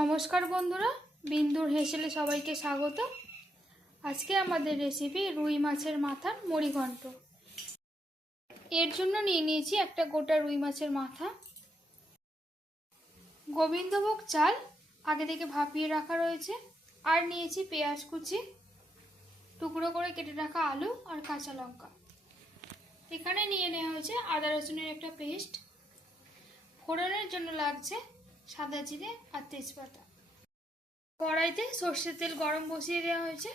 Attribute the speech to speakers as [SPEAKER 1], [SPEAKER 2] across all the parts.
[SPEAKER 1] নমস্কার বন্ধুরা, বিন্দুর হেসেলে সবাইকে স্বাগত আজকে আমাদের রেসিপি রুই মাছের মাথার মুড়িঘণ্ট এর জন্য নিয়ে নিয়েছি একটা গোটা রুই মাছের মাথা। গোবিন্দভোগ চাল আগে থেকে ভাপিয়ে রাখা রয়েছে, আর নিয়েছি পেঁয়াজ কুচি, টুকরো করে কেটে রাখা আলু আর কাঁচা লঙ্কা। এখানে নিয়ে নেওয়া হয়েছে আদা রসুনের একটা পেস্ট। ফোড়নের জন্য লাগছে সাদা জিরে আর তেজপাতা। কড়াইতে সর্ষের তেল গরম বসিয়ে দেওয়া হয়েছে।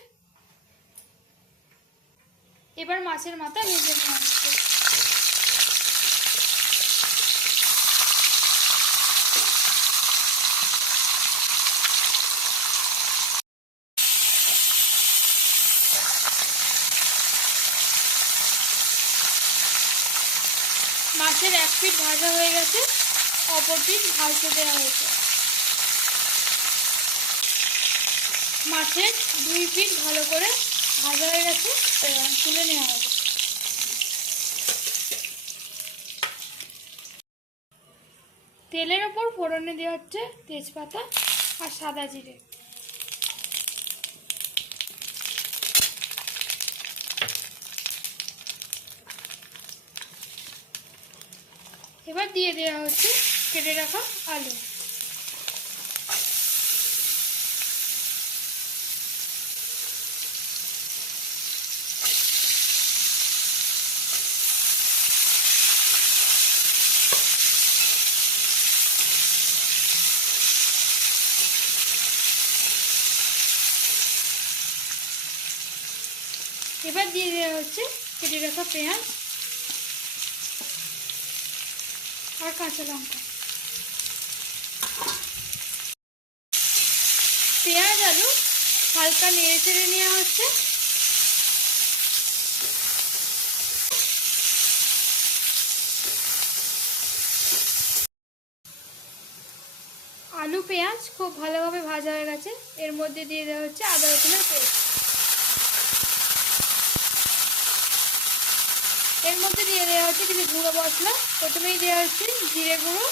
[SPEAKER 1] এবার মাছের মাথা ভেজে নেওয়া হচ্ছে। মাছের এক পিঠ ভাজা হয়ে গেছে। অপর পিঠ ভাজতে দেওয়া হয়েছে। মাছের দুই পিঠ ভালো করে ভাজা হয়ে গেছে তুলে নেওয়া হবে। তেলের ওপর ফোড়নে দেওয়া হচ্ছে তেজপাতা আর সাদা জিরে। এবার দিয়ে দেওয়া হচ্ছে কেটে রাখা আলু। এবার দিয়ে দেওয়া হচ্ছে কেটে রাখা পেঁয়াজ আর কাঁচা লঙ্কা। পেঁয়াজ, আলু হালকা নেড়ে চেড়ে নেওয়া হচ্ছে। আলু, পেঁয়াজ খুব ভালোভাবে ভাজা হয়ে গেছে। এর মধ্যে দিয়ে দেওয়া হচ্ছে আদা রসুনের পেস্ট। এর মধ্যে দিয়ে দেওয়া হচ্ছে কিছু গুঁড়ো মশলা। প্রথমেই দেওয়া হচ্ছে জিরে গুঁড়ো,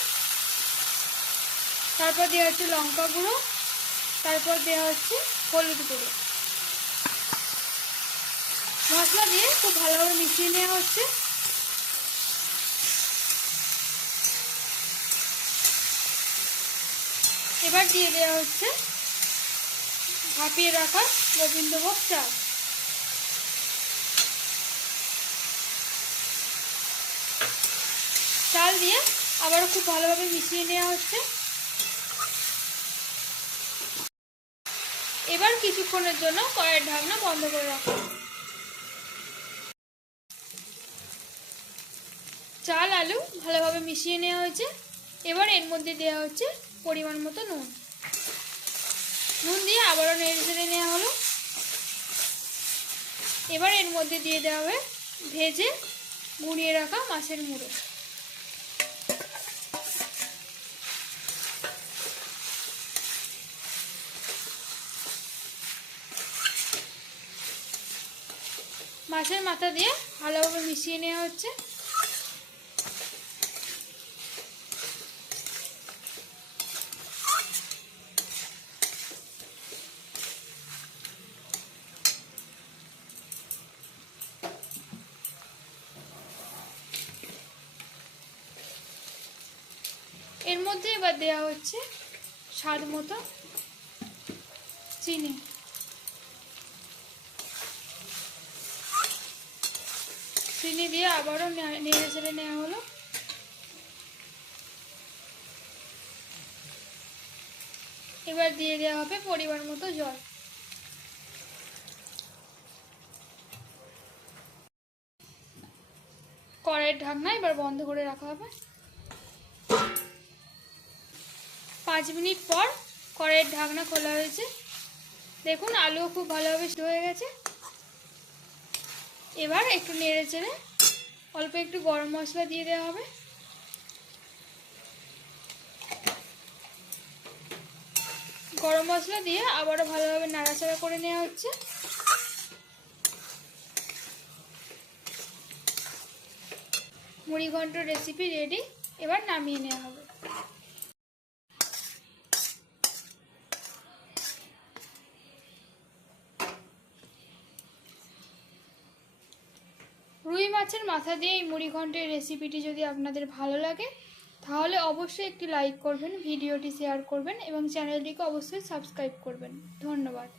[SPEAKER 1] তারপর দেওয়া হচ্ছে লঙ্কা গুঁড়ো তারপর দেওয়া হচ্ছে হলুদ গুঁড়ো। মশলা দিয়ে খুব ভালোভাবে মিশিয়ে নেওয়া হচ্ছে। এবার দিয়ে দেওয়া হচ্ছে ভাপিয়ে রাখা গোবিন্দভোগ চাল। চাল দিয়ে আবারও খুব ভালোভাবে মিশিয়ে নেওয়া হচ্ছে এবার কিছুক্ষণের জন্য কয়ের ঢাকনা বন্ধ করে রাখো। চাল, আলু ভালোভাবে মিশিয়ে নেওয়া হয়েছে। এবার এর মধ্যে দেওয়া হচ্ছে পরিমাণ মতো নুন। নুন দিয়ে আবারও নেড়ে চেড়ে নেওয়া হলো। এবার এর মধ্যে দিয়ে দেওয়া হবে ভেজে গুঁড়িয়ে রাখা মাছের মুড়ো মাছের মাথা দিয়ে ভালোভাবে মিশিয়ে নেওয়া হচ্ছে। এর মধ্যে এবার দেওয়া হচ্ছে স্বাদ মতো চিনি। চিনি দিয়ে আবারও নেড়ে চেড়ে নেওয়া হলো। এবার দিয়ে দেওয়া হবে পরিমাণ মতো জল। কড়াইয়ের ঢাকনা এবার বন্ধ করে রাখা হবে। পাঁচ মিনিট পর কড়াইয়ের ঢাকনা খোলা হয়েছে। দেখুন, আলুও খুব ভালোভাবে হয়ে গেছে। এবার একটু নেড়ে চেড়ে অল্প একটু গরম মশলা দিয়ে দেওয়া হবে। গরম মশলা দিয়ে আবারও ভালোভাবে নাড়াচাড়া করে নেওয়া হচ্ছে। মুড়িঘণ্ট রেসিপি রেডি এবার নামিয়ে নেওয়া হবে। মাছের মাথা দিয়ে এই মুড়িঘণ্টের রেসিপিটি যদি আপনাদের ভালো লাগে, তাহলে অবশ্যই একটি লাইক করবেন, ভিডিওটি শেয়ার করবেন এবং চ্যানেলটিকে অবশ্যই সাবস্ক্রাইব করবেন। ধন্যবাদ।